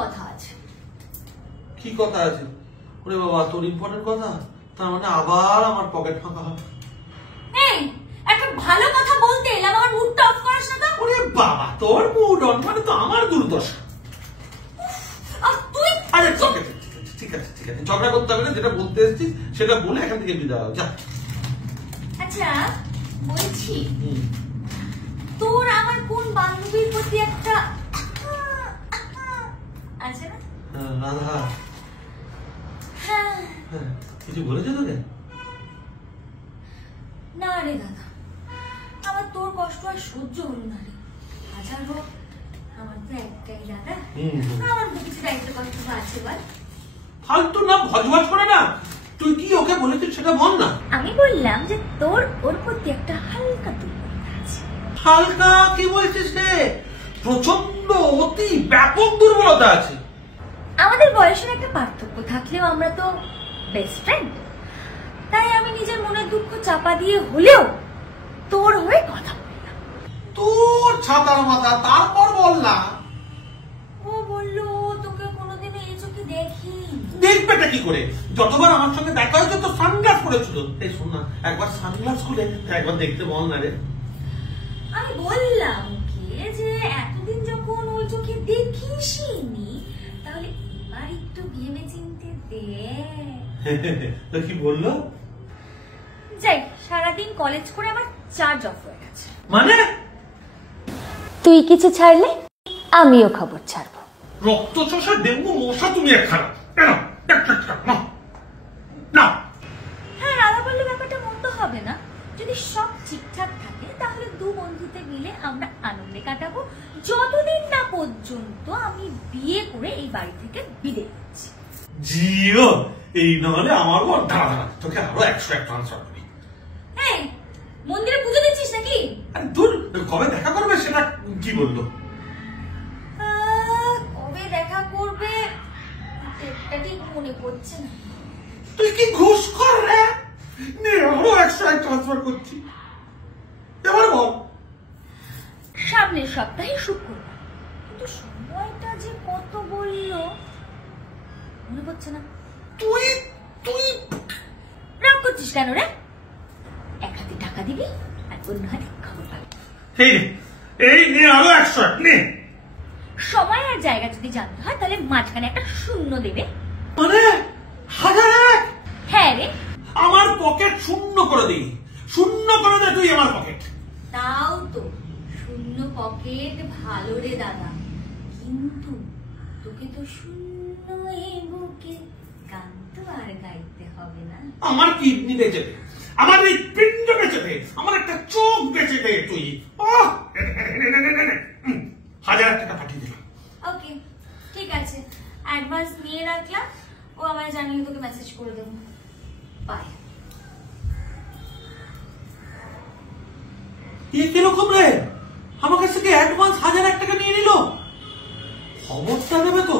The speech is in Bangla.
কথা আছে। কি কথা আছে? ওরে বাবা, তোর ইম্পর্টেন্ট কথা? তার মানে আবার আমার পকেট ফাঁকা হবে। এই একটা ভালো কথা বলতে এলাম, আমার মুডটা অফ করিস না তো। ওরে বাবা, তোর মুড অন মানে তো আমার দুর্দশা। আর তুই আরে ঠিক আছে ঝগড়া করতে হবে না, যেটা বলতে এসেছিস সেটা বলে এখান থেকে বিদায় হও, যা। আচ্ছা বলছি, তোর আমার কোন বান্ধবীর প্রতি একটা আছে না? রাধা। হ্যাঁ। কিছু বলেছে তোকে? না রে দাদা, আমার তোর কষ্ট আর সহ্য হলো না রে। হাজার হোক আমার তো একটাই দাদা, আমার কিছু দায়িত্ব কষ্ট আছে। বল, ফালতু না ভজভজ করে না। তুই কি ওকে বলেছিস সেটা বল না। আমি বললাম যে তোর ওর প্রতি একটা হালকা দুর্বলতা আছে। হালকা কি বলছিস রে? প্রচন্ড অতি ব্যাপক দুর্বলতা আছে। আমাদের বয়সের একটা পার্থক্য থাকলেও আমরা তো বেস্ট ফ্রেন্ড, তাই আমি নিজের মনের দুঃখ চাপা দিয়ে হলেও তোর হয়ে কথা বললাম। তোর ছাতার মাথা, তারপর বল না। ও বললো তোকে কোনোদিন এই চোখে দেখি। দেখবেটা কি করে? যতবার আমার সঙ্গে দেখা হয়েছে তো সানগ্লাস পরেছিল। এই শোন না, একবার সানগ্লাস খুলে একবার দেখতে বল না রে। আমি বললাম কি যে এতদিন যখন ওই চোখে দেখিসনি, তাহলে এবার একটু ভেবে চিনতে দে। তো কি বললো? যাই, সারাদিন কলেজ করে আমার চার্জ অফ হয়ে গেছে। মানে তুই কিছু ছাড়লে আমিও খবর ছাড়বো। রক্ত চোষা ডেঙ্গু মশা তুমি একখানা। হ্যাঁ, রাধা বললে ব্যাপারটা মন্দ হবে না। যদি সব ঠিকঠাক থাকে তাহলে দু বন্ধুতে মিলে আমরা আনন্দে কাটাবো, যতদিন না পর্যন্ত আমি বিয়ে করে এই বাড়ি থেকে বিদায় হচ্ছি। জিও, এই নাহলে আমার বর দাঁড়া তোকে আরো 101 ট্রান্সফার করি। হ্যাঁ, মন্দিরে পুজো দিচ্ছিস নাকি? আরে দূর, কবে দেখা করবে সেটা কি বললো? কবে দেখা করবে এটা ঠিক মনে পড়ছে না। তুই কি ঘুষ কর রে? আরো 101 ট্রান্সফার করছি। এবার বল। সামনের সপ্তাহে শুক্রবার, কিন্তু সময়টা যে কত বললো মনে পড়ছে না। তুই রাগ করছিস কেন রে? এক হাতে টাকা দিবি আর অন্য হাতে খবর পাবি। এই নে আরো 101 নে। সময় আর জায়গা যদি জানতে হয় তাহলে মাঝখানে একটা শূন্য দেবে। মানে 1001? হ্যাঁ রে। আমার পকেট শূন্য করে দিই, শূন্য করে দে তুই আমার পকেট। তাও তো শূন্য পকেট ভালো রে দাদা, কিন্তু তোকে তো শূন্য এই বুকে গান তো আর গাইতে হবে না। আমার কিডনি বেঁচে দে, আমার এই পিণ্ড বেঁচে দে, আমার একটা চোখ বেঁচে দে তুই। 1000 টাকা পাঠিয়ে দিলাম। ওকে ঠিক আছে, অ্যাডভান্স নিয়ে রাখলাম, ও আমায় জানিয়ে তোকে মেসেজ করে দেবো। বাই। কিরকম রে? আমার কাছ থেকে অ্যাডভান্স 1001 টাকা নিয়ে নিল, খবরটা নেবে তো?